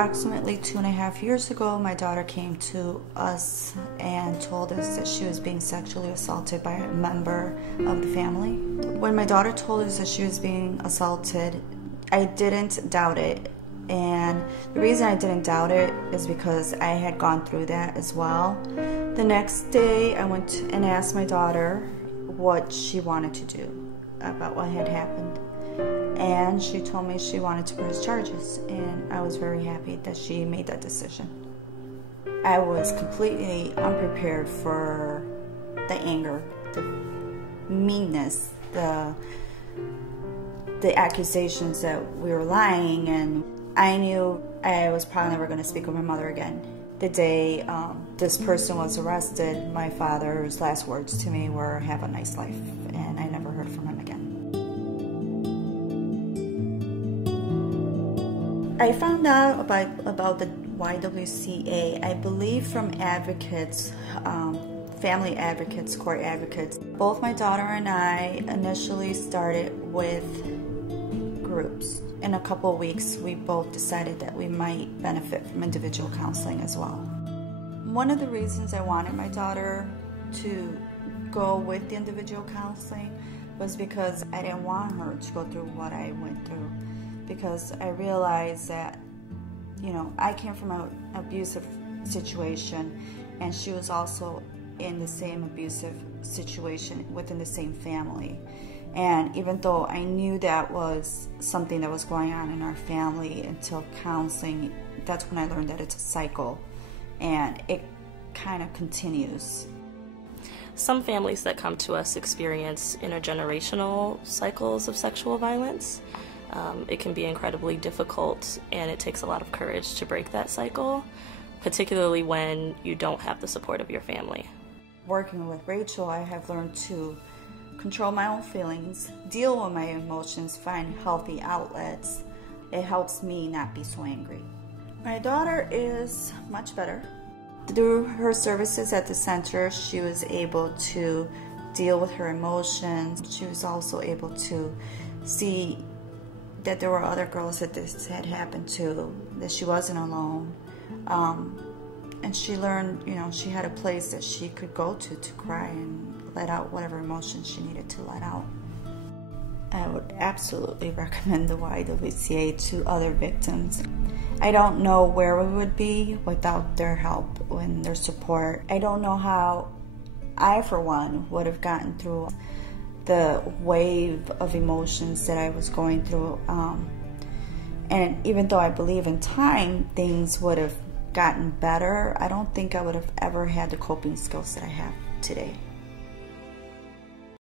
Approximately 2.5 years ago, my daughter came to us and told us that she was being sexually assaulted by a member of the family. When my daughter told us that she was being assaulted, I didn't doubt it. And the reason I didn't doubt it is because I had gone through that as well. The next day, I went and asked my daughter what she wanted to do about what had happened. And she told me she wanted to press charges, and I was very happy that she made that decision. I was completely unprepared for the anger, the meanness, the accusations that we were lying, and I knew I was probably never going to speak with my mother again. The day this person was arrested, my father's last words to me were, "Have a nice life," and I never heard from him again. I found out about the YWCA, I believe, from advocates, family advocates, court advocates. Both my daughter and I initially started with groups. In a couple of weeks, we both decided that we might benefit from individual counseling as well. One of the reasons I wanted my daughter to go with the individual counseling was because I didn't want her to go through what I went through. Because I realized that, I came from an abusive situation, and she was also in the same abusive situation within the same family. And even though I knew that was something that was going on in our family until counseling, that's when I learned that it's a cycle, and it kind of continues. Some families that come to us experience intergenerational cycles of sexual violence. It can be incredibly difficult, and it takes a lot of courage to break that cycle, particularly when you don't have the support of your family. Working with Rachel, I have learned to control my own feelings, deal with my emotions, find healthy outlets. It helps me not be so angry. My daughter is much better. Through her services at the center, she was able to deal with her emotions. She was also able to see that there were other girls that this had happened to, that she wasn't alone. And she learned, she had a place that she could go to cry and let out whatever emotions she needed to let out. I would absolutely recommend the YWCA to other victims. I don't know where we would be without their help and their support. I don't know how I, for one, would have gotten through the wave of emotions that I was going through. And even though I believe in time things would have gotten better, I don't think I would have ever had the coping skills that I have today.